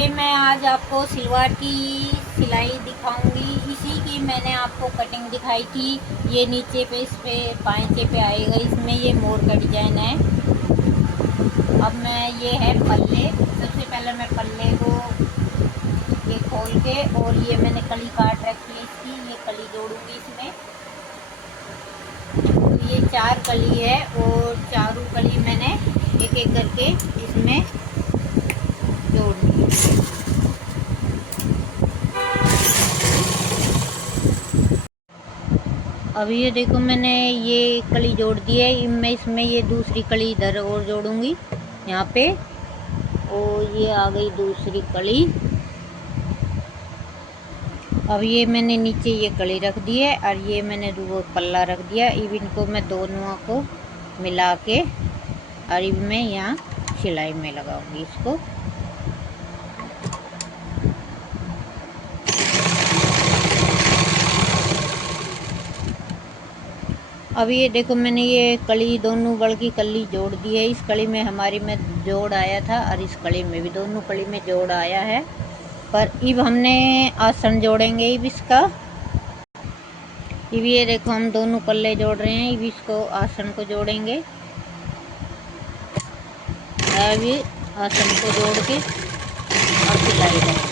ये मैं आज आपको सलवार की सिलाई दिखाऊंगी। इसी की मैंने आपको कटिंग दिखाई थी। ये नीचे पे इस पे पांचे पे आएगा, इसमें ये मोर का डिजाइन है। अब मैं ये है पल्ले। सबसे पहले मैं पल्ले को ये खोल के और ये मैंने कली काट रखी है इसकी, ये कली जोड़ूंगी इसमें। तो ये 4 कली है और चारों कली मैंने एक एक करके इसमें जोड़नी है। अब ये देखो मैंने ये कली जोड़ दी है। मैं इसमें ये दूसरी कली इधर और जोड़ूंगी यहाँ पे। और ये आ गई दूसरी कली। अब ये मैंने नीचे ये कली रख दी है और ये मैंने वो पल्ला रख दिया। अब इनको मैं दोनों को मिला के और अब मैं यहाँ सिलाई में लगाऊंगी इसको। अब ये देखो मैंने ये कली दोनों बड़ की कली जोड़ दी है। इस कली में हमारी में जोड़ आया था और इस कली में भी दोनों कली में जोड़ आया है। पर अब हमने आसन जोड़ेंगे अब इसका। अब ये देखो हम दोनों पल्ले जोड़ रहे हैं। अब इसको आसन को जोड़ेंगे। अब ये आसन को जोड़ के और सिलाई करेंगे।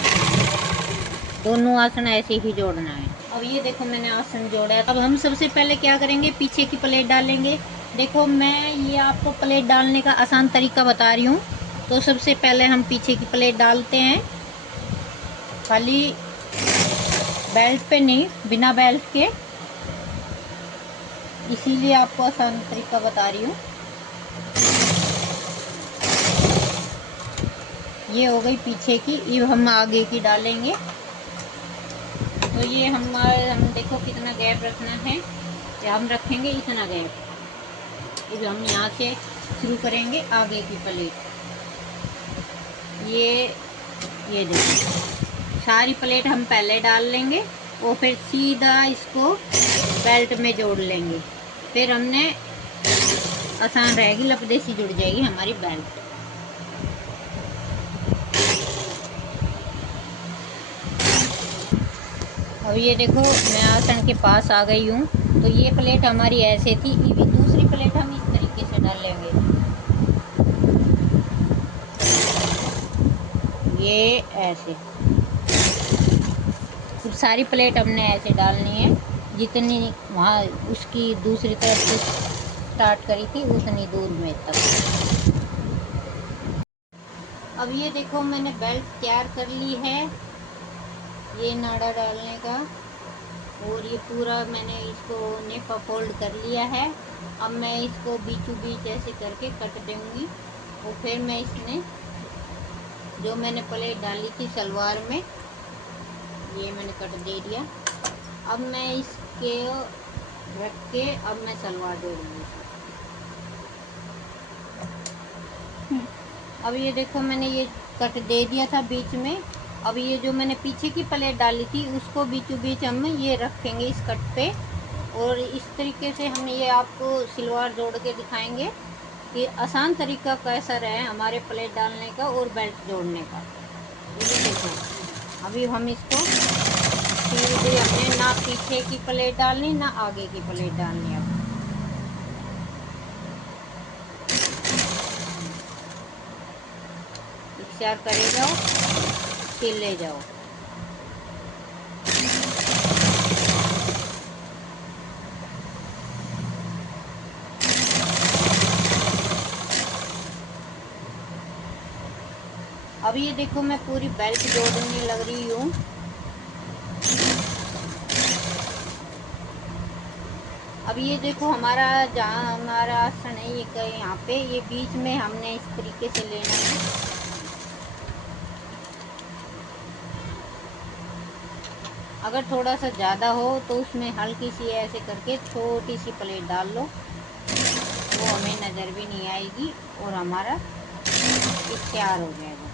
दोनों आसन ऐसे ही जोड़ना है। अब ये देखो मैंने आसन जोड़ा है। अब हम सबसे पहले क्या करेंगे, पीछे की प्लेट डालेंगे। देखो मैं ये आपको प्लेट डालने का आसान तरीका बता रही हूँ। तो सबसे पहले हम पीछे की प्लेट डालते हैं, खाली बेल्ट पे नहीं, बिना बेल्ट के। इसीलिए आपको आसान तरीका बता रही हूँ। ये हो गई पीछे की। अब हम आगे की डालेंगे। तो ये हम देखो कितना गैप रखना है। या हम रखेंगे इतना गैप। अब हम यहाँ से शुरू करेंगे आगे की प्लेट। ये देखो सारी प्लेट हम पहले डाल लेंगे और फिर सीधा इसको बेल्ट में जोड़ लेंगे। फिर हमने आसान रहेगी, लपदे सी जुड़ जाएगी हमारी बेल्ट। अब ये देखो मैं आसन के पास आ गई हूँ। तो ये प्लेट हमारी ऐसे थी। ये दूसरी प्लेट हम इस तरीके से डालेंगे। ये ऐसे तो सारी प्लेट हमने ऐसे डालनी है। जितनी वहाँ उसकी दूसरी तरफ से स्टार्ट करी थी उतनी दूर में तक। अब ये देखो मैंने बेल्ट तैयार कर ली है, ये नाड़ा डालने का। और ये पूरा मैंने इसको नेफा फोल्ड कर लिया है। अब मैं इसको बीचों बीच ऐसे करके कट दूंगी। और फिर मैं इसमें जो मैंने प्लेट डाली थी सलवार में, ये मैंने कट दे दिया। अब मैं इसके रख के अब मैं सलवार जोड़ूंगी। अब ये देखो मैंने ये कट दे दिया था बीच में। अब ये जो मैंने पीछे की प्लेट डाली थी उसको बीचों बीच हम ये रखेंगे इस कट पे। और इस तरीके से हम ये आपको सलवार जोड़ के दिखाएंगे कि आसान तरीका कैसा रहे हमारे प्लेट डालने का और बेल्ट जोड़ने का। ये देखो अभी हम इसको सीधे अपने ना पीछे की प्लेट डालनी ना आगे की प्लेट डालनी। अब इशार करे जाओ, सिल ले जाओ। अब ये देखो मैं पूरी बेल्ट जोड़ने लग रही हूँ। अब ये देखो हमारा जहाँ हमारा आसन है ये यहाँ पे, ये बीच में हमने इस तरीके से लेना है। अगर थोड़ा सा ज़्यादा हो तो उसमें हल्की सी ऐसे करके छोटी सी प्लेट डाल लो, वो हमें नज़र भी नहीं आएगी और हमारा तैयार हो जाएगा।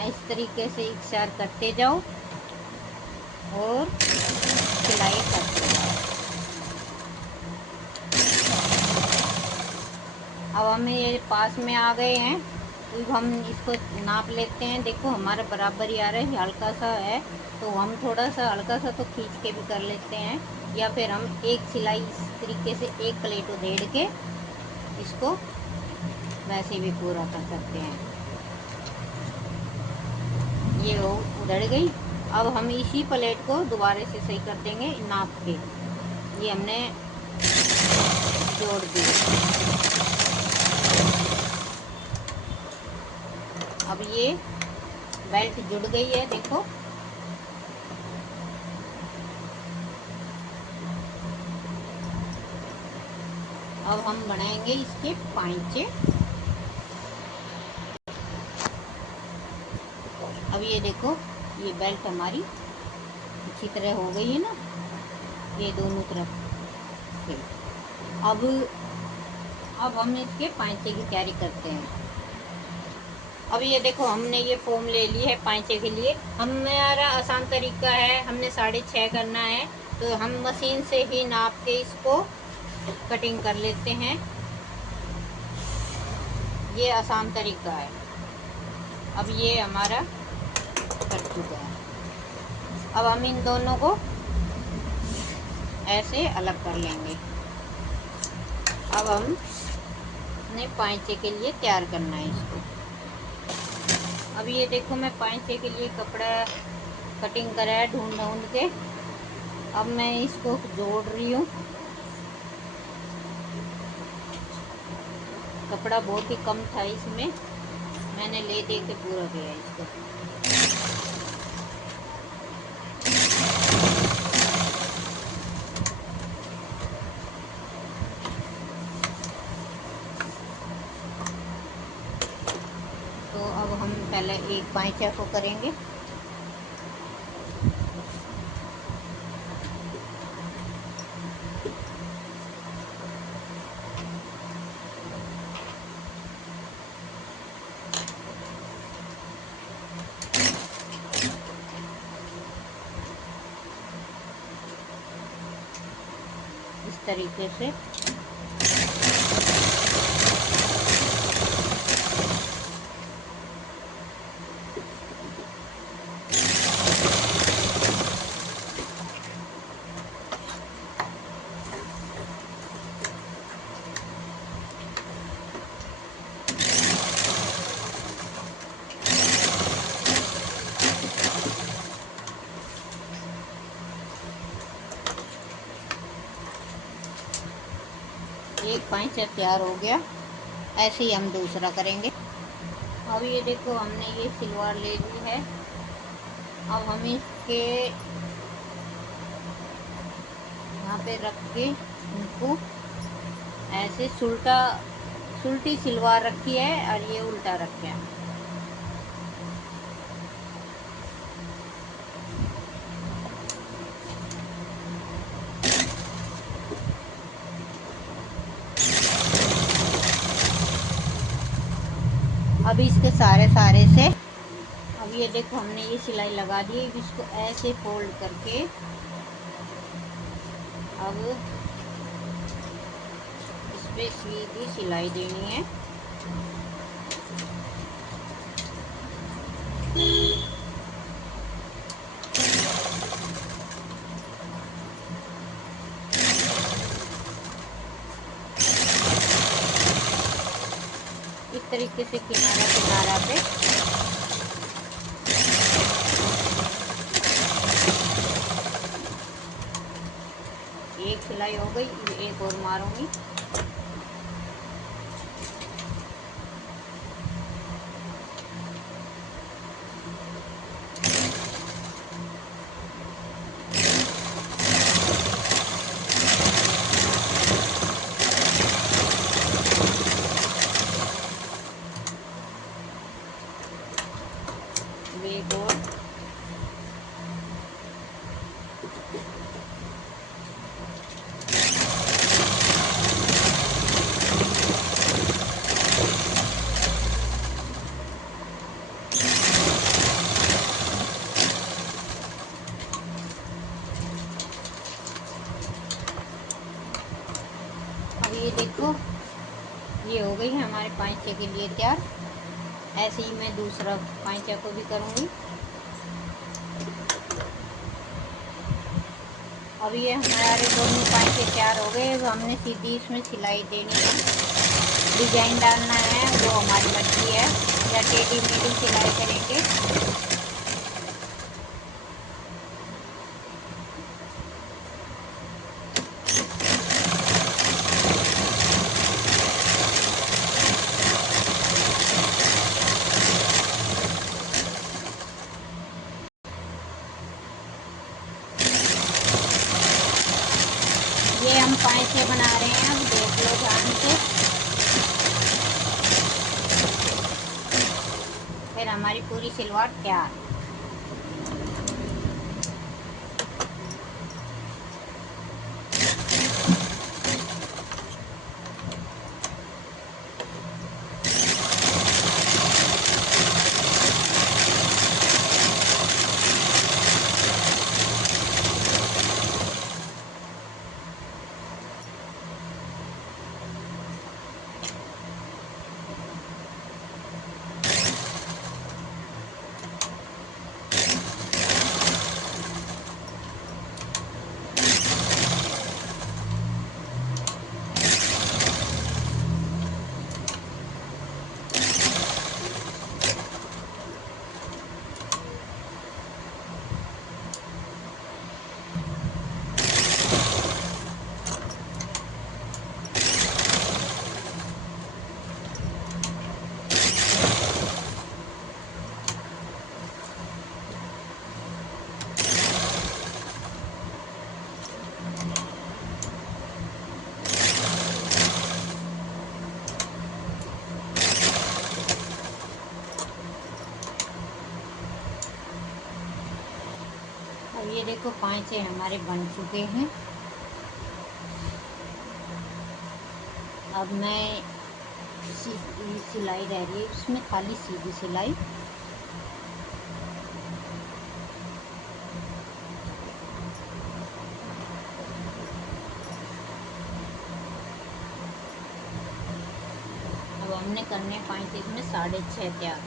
इस तरीके से इशार करते जाओ और सिलाई करते जाओ। हम ये पास में आ गए हैं, तो हम इसको नाप लेते हैं। देखो हमारा बराबर ही आ रहा है, हल्का सा है तो हम थोड़ा सा हल्का सा तो खींच के भी कर लेते हैं, या फिर हम एक सिलाई इस तरीके से एक प्लेट उधेड़ के इसको वैसे भी पूरा कर सकते हैं। ये हो उधड़ गई। अब हम इसी प्लेट को दोबारा से सही कर देंगे नाप के। ये हमने जोड़ दी। अब ये बेल्ट जुड़ गई है, देखो। अब हम बनाएंगे इसके पांचे। अब ये देखो, ये बेल्ट हमारी अच्छी तरह हो गई है ना, ये दोनों तरफ से। अब हम इसके पांचे की तैयारी करते हैं। अब ये देखो, हमने ये फॉर्म ले ली है पांचे के लिए। हमारा आसान तरीका है, हमने 6.5 करना है, तो हम मशीन से ही नाप के इसको कटिंग कर लेते हैं। ये आसान तरीका है। अब ये हमारा कट चुका है। अब हम इन दोनों को ऐसे अलग कर लेंगे। अब हम ने पांचे के लिए तैयार करना है इसको। अब ये देखो, मैं पांचे के लिए कपड़ा कटिंग करा है ढूंढ ढूंढ के। अब मैं इसको जोड़ रही हूँ। कपड़ा बहुत ही कम था इसमें, मैंने ले दे के पूरा किया इसको। तो अब हम पहले एक पांचा को करेंगे। इस तरीके से एक पांचा तैयार हो गया। ऐसे ही हम दूसरा करेंगे। अब ये देखो, हमने ये सिलवार ले ली है। अब हम इसके यहाँ पे रख के इनको ऐसे सुल्टी सिलवार रखी है और ये उल्टा रखे हैं। अब इसके सारे से अब ये देखो, हमने ये सिलाई लगा दी। इसको ऐसे फोल्ड करके अब इस पे सीधी सिलाई देनी है। इस तरीके से किनारा पे एक सिलाई हो गई, एक और मारूंगी। एक और अब ये देखो, ये हो गई है हमारे पाइचे के लिए तैयार। ऐसे ही मैं दूसरा पाइचा को भी करूँगी। अब ये हमारे दोनों पाइचे तैयार हो गए। अब हमने सीधी इसमें सिलाई देनी है, डिजाइन डालना है, वो हमारी मर्जी है, या टेढ़ी मेढ़ी सिलाई करेंगे। ये हम पाइचे बना रहे हैं, अब देख लो ध्यान से। फिर हमारी पूरी सलवार तैयार। अब ये देखो पाइचे हमारे बन चुके हैं। अब मैं सिलाई रह रही है इसमें, खाली सीधी सिलाई। अब हमने करने पाइचे इसमें 6.5 तैयार।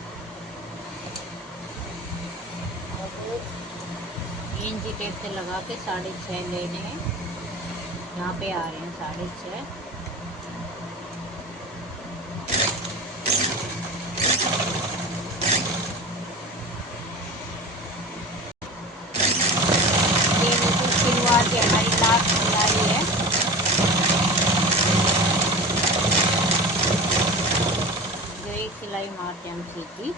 अब इंची टेप से लगा के 6.5 लेने हैं। यहाँ पे आ रहे हैं 6.5। ये देखो सिलवार की हमारी लास्ट सिलाई है। जो एक सिलाई मारते हम सीधी।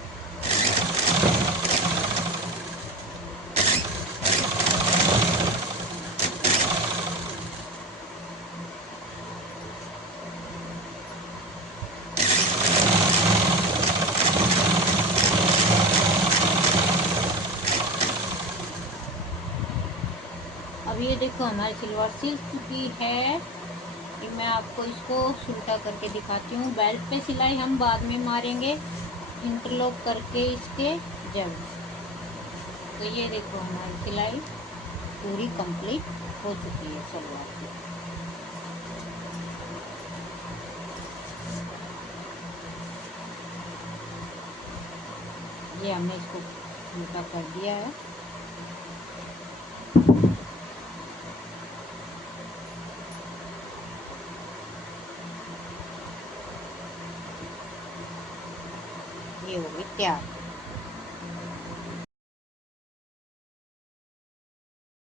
अब ये देखो हमारी सलवार सिल चुकी है। कि मैं आपको इसको उल्टा करके दिखाती हूँ। बेल्ट पे सिलाई हम बाद में मारेंगे, इंटरलॉक करके इसके जब। तो ये देखो हमारी सिलाई पूरी कंप्लीट हो चुकी है सलवार की। ये हमने इसको उल्टा कर दिया है। ये हो गई तैयार।